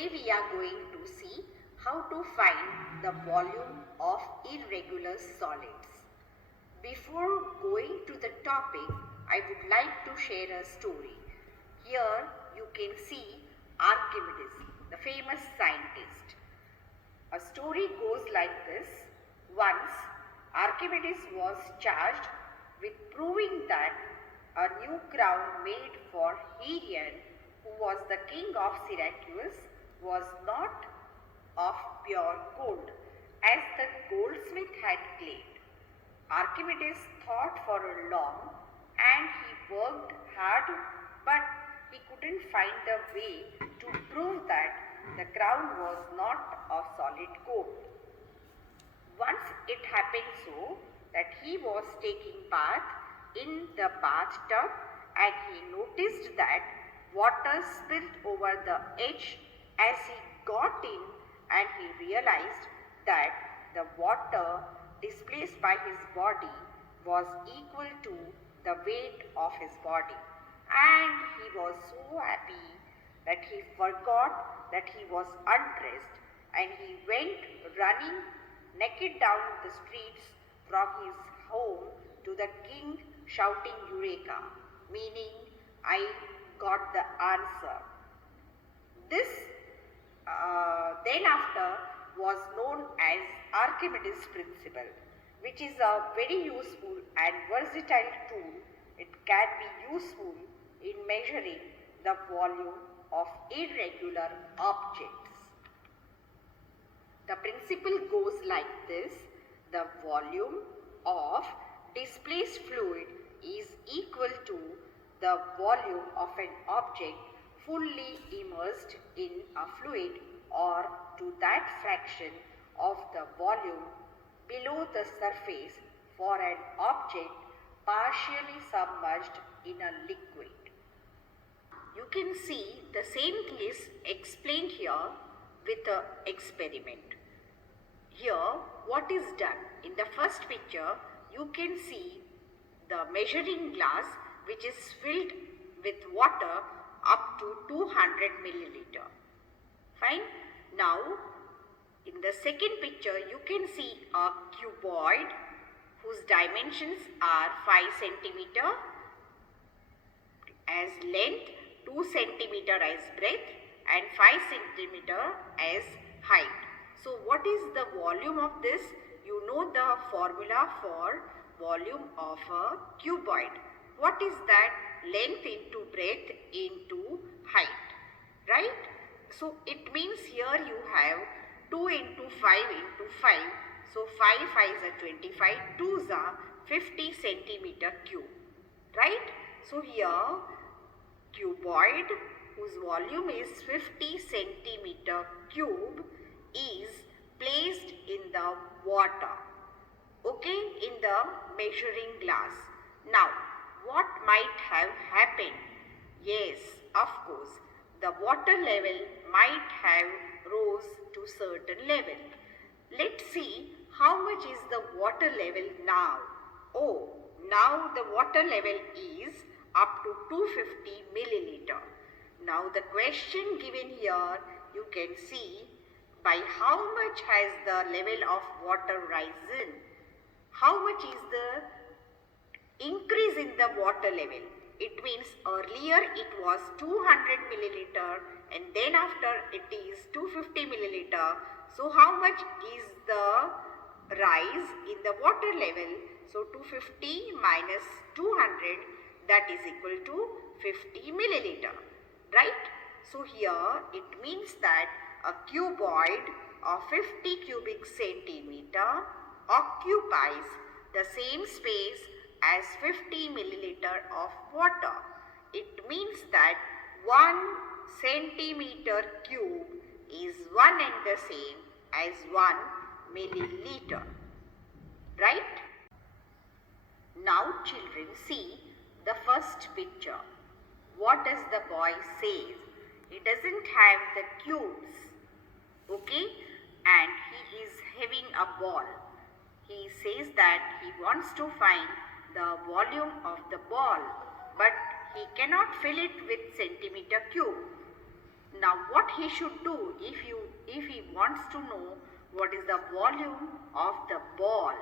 Today we are going to see how to find the volume of irregular solids. Before going to the topic, I would like to share a story. Here you can see Archimedes, the famous scientist. A story goes like this. Once Archimedes was charged with proving that a new crown made for Hieron, who was the king of Syracuse, was not of pure gold, as the goldsmith had claimed. Archimedes thought for long and he worked hard, but he couldn't find the way to prove that the crown was not of solid gold. Once it happened so that he was taking bath in the bathtub and he noticed that water spilled over the edge as he got in, and he realized that the water displaced by his body was equal to the weight of his body, and he was so happy that he forgot that he was undressed, and he went running naked down the streets from his home to the king, shouting Eureka, meaning I got the answer. This then after was known as Archimedes Principle, which is a very useful and versatile tool. It can be useful in measuring the volume of irregular objects. The principle goes like this. The volume of displaced fluid is equal to the volume of an object fully immersed in a fluid, or to that fraction of the volume below the surface for an object partially submerged in a liquid. You can see the same thing is explained here with an experiment. Here what is done? In the first picture you can see the measuring glass which is filled with water up to 200 milliliter. Fine. Now in the second picture you can see a cuboid whose dimensions are 5 centimeter as length, 2 centimeter as breadth and 5 centimeter as height. So what is the volume of this? You know the formula for volume of a cuboid. What is that? Length into breadth into height, right? So it means here you have 2 into 5 into 5. So 5 5s are 25, 2s are 50 centimeter cube, right? So here cuboid whose volume is 50 centimeter cube is placed in the water, okay, in the measuring glass. Now what might have happened? Yes, of course, the water level might have rose to certain level. Let's see how much is the water level now. Oh, now the water level is up to 250 milliliter. Now the question given here, you can see by how much has the level of water risen. How much is the increase in the water level? It means earlier it was 200 milliliter and then after it is 250 milliliter. So how much is the rise in the water level? So 250 minus 200, that is equal to 50 milliliter, right? So here it means that a cuboid of 50 cubic centimeter occupies the same space as 50 milliliter of water. It means that 1 centimeter cube is one and the same as 1 milliliter, right? Now children, see the first picture. What does the boy say? He doesn't have the cubes, okay, and he is having a ball. He says that he wants to find the volume of the ball, but he cannot fill it with centimeter cube. Now Now what he should do if he wants to know what is the volume of the ball?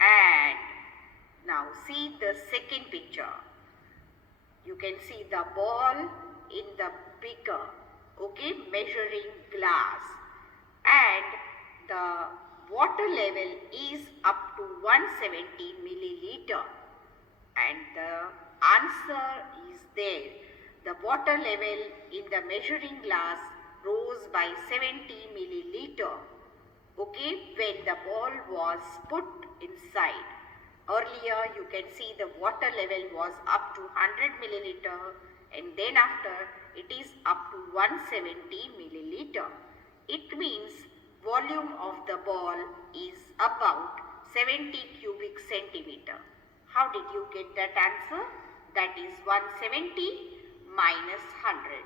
And now see the second picture. You can see the ball in the beaker, okay, measuring glass, and the water level is up to 170 milliliter, and the answer is there. The water level in the measuring glass rose by 70 milliliter, okay, when the ball was put inside. Earlier you can see the water level was up to 100 milliliter, and then after it is up to 170 milliliter. It means volume of the ball is about 70 cubic centimeter. How did you get that answer? That is 170 minus 100.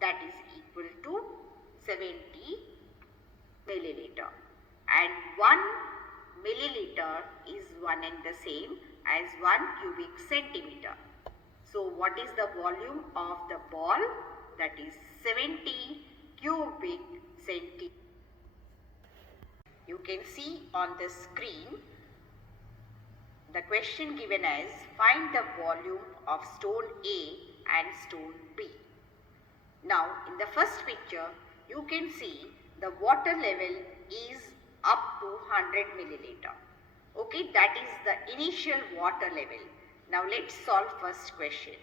That is equal to 70 milliliter. And 1 milliliter is one and the same as 1 cubic centimeter. So what is the volume of the ball? That is 70 cubic centimeter. You can see on the screen the question given as find the volume of stone A and stone B. Now in the first picture you can see the water level is up to 100 milliliter. Okay, that is the initial water level. Now let's solve first question.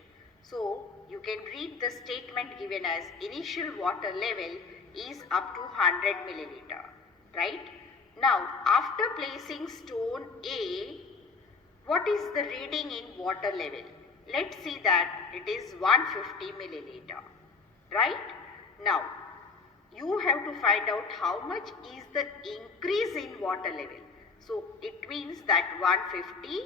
So you can read the statement given as initial water level is up to 100 milliliter, right? Now after placing stone A, what is the reading in water level? Let's see that it is 150 milliliter, right? Now you have to find out how much is the increase in water level. So it means that 150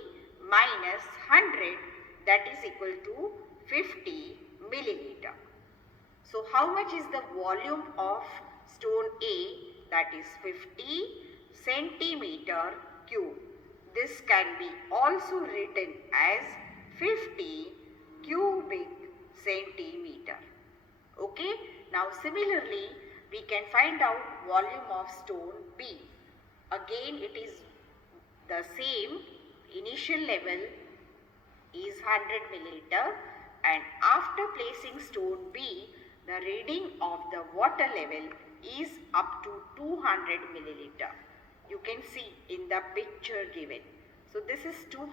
minus 100, that is equal to 50 milliliter. So how much is the volume of stone A? That is 50 centimeter cube. This can be also written as 50 cubic centimeter. Okay. Now similarly, we can find out volume of stone B. Again it is the same, initial level is 100 milliliter, and after placing stone B, the reading of the water level is up to 200 milliliter. You can see in the picture given. So this is 200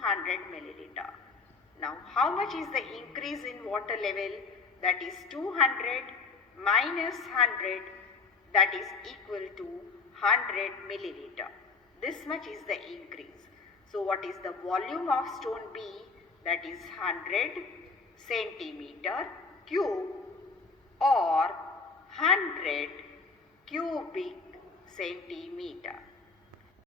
milliliter. Now how much is the increase in water level? That is 200 minus 100, that is equal to 100 milliliter. This much is the increase. So what is the volume of stone B? That is 100 centimeter cube or 100 cubic centimeter.